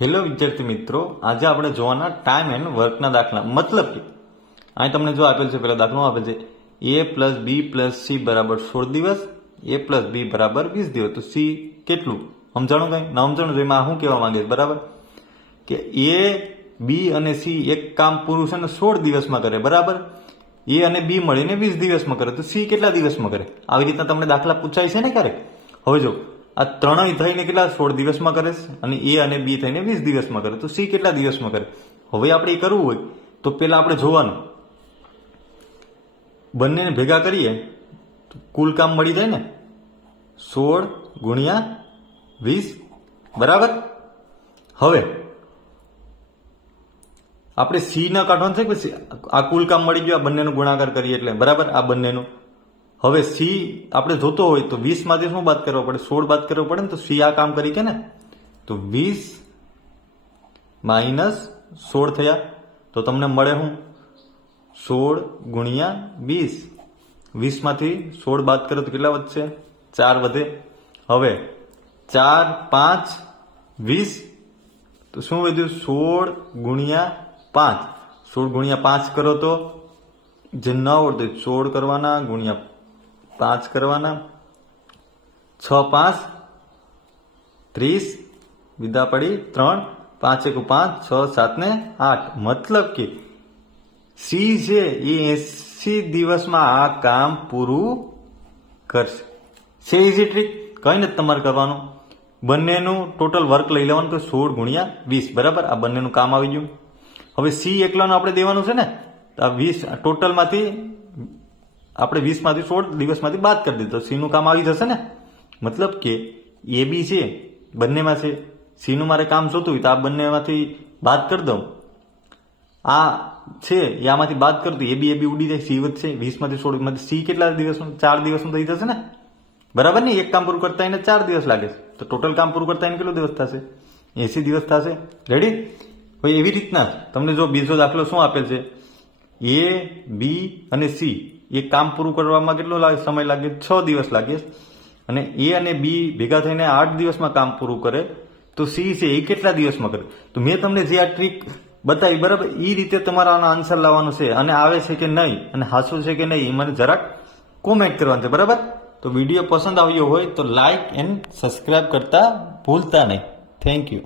Hello વિદ્યાર્થી મિત્રો, આજે આપણે જોવાના ટાઈમ એન્ડ વર્કના દાખલા. મતલબ કે અહીં તમને જો આપેલ છે, પેલા દાખલો આપેલ છે a plus B plus C બરાબર 16 દિવસ, a પ્લસ બી બરાબર 20 દિવસ. તો સી કેટલું સમજાણું? કઈ ના સમજાણું? એમાં શું કહેવા માંગે છે? બરાબર કે એ બી અને સી એક કામ પૂરું છે ને 16 દિવસમાં કરે. બરાબર, એ અને બી મળીને 20 દિવસમાં કરે. તો સી કેટલા દિવસમાં કરે? આવી રીતના તમને દાખલા પૂછાય છે ને ક્યારેક. હવે જો આ ત્રણેય થઈને કેટલા 16 દિવસમાં કરે છે અને એ અને બી થઈને 20 દિવસમાં કરે. તો સી કેટલા દિવસમાં કરે? હવે આપણે એ કરવું હોય તો પેલા આપણે જોવાનું, બંનેને ભેગા કરીએ તો કુલ કામ મળી જાય ને 16 ગુણ્યા 20. બરાબર, હવે આપણે સી ના કાઢવાનું છે કે આ કુલ કામ મળી ગયું, આ બંનેનું ગુણાકાર કરીએ એટલે. બરાબર, આ બંનેનું. હવે સી આપણે જોતો હોય તો 20 માંથી શું બાદ કરવો પડે? 16 બાદ કરવો પડે ને. તો સી આ કામ કરી કે ને, તો 20 માઇનસ 16 થયા. તો તમને મળે શું? 16 ગુણ્યા 20. 20 માંથી 16 બાદ કરો તો કેટલા વધશે? 4 વધે. હવે 4 5 20. તો શું વધ્યું? 16 ગુણ્યા 5. 16 ગુણ્યા 5 કરો તો જે ન આવડતું 16 કરવાના ગુણ્યા 5 કરવાના. 6 5 30 વિદા પડી 3 5 1 5 6 7 ને 8. મતલબ કે સી છે એ 80 દિવસમાં આ કામ પૂરું કરશે. છે ઇઝી ટ્રીક, કઈ નથી તમારે કરવાનું. બંનેનું ટોટલ વર્ક લઈ લેવાનું તો 16 ગુણ્યા 20. બરાબર, આ બંનેનું કામ આવી ગયું. હવે સી એકલાનું આપણે દેવાનું છે ને, તો આ 20 ટોટલમાંથી આપણે 20 માંથી 16 દિવસમાંથી બાદ કરી દીધું. સી નું કામ આવી જશે ને. મતલબ કે એ બી છે બંનેમાં છે, સી નું મારે કામ જોતું હોય તો આ બંનેમાંથી બાદ કરી દઉં. આ છે એ આમાંથી બાદ કરી દઉં. એ બી ઉડી જાય, સી વધશે. 20 માંથી 16 માંથી સી કેટલા દિવસનું? 4 દિવસનું થઈ જશે ને. બરાબર ને, એક કામ પૂરું કરતા એને 4 દિવસ લાગે છે. તો ટોટલ કામ પૂરું કરતા એને કેટલો દિવસ થશે? 80 દિવસ થશે. રેડી? હવે એવી રીતના તમને જો બીજો દાખલો શું આપેલ છે, એ બી અને સી એ કામ પૂરું કરવામાં કેટલો સમય લાગે? 6 દિવસ લાગે. અને એ અને બી ભેગા થઈને 8 દિવસમાં કામ પૂરું કરે. તો સી છે એ કેટલા દિવસમાં કરે? તો મેં તમને જે આ ટ્રીક બતાવી, બરાબર, એ રીતે તમારે આનો આન્સર લાવવાનો છે. અને આવે છે કે નહીં અને હાચું છે કે નહીં એ મને જરાક કોમેન્ટ કરવાનું છે. બરાબર, તો વિડીયો પસંદ આવ્યો હોય તો લાઈક એન્ડ સબસ્ક્રાઇબ કરતા ભૂલતા નહીં. Thank you.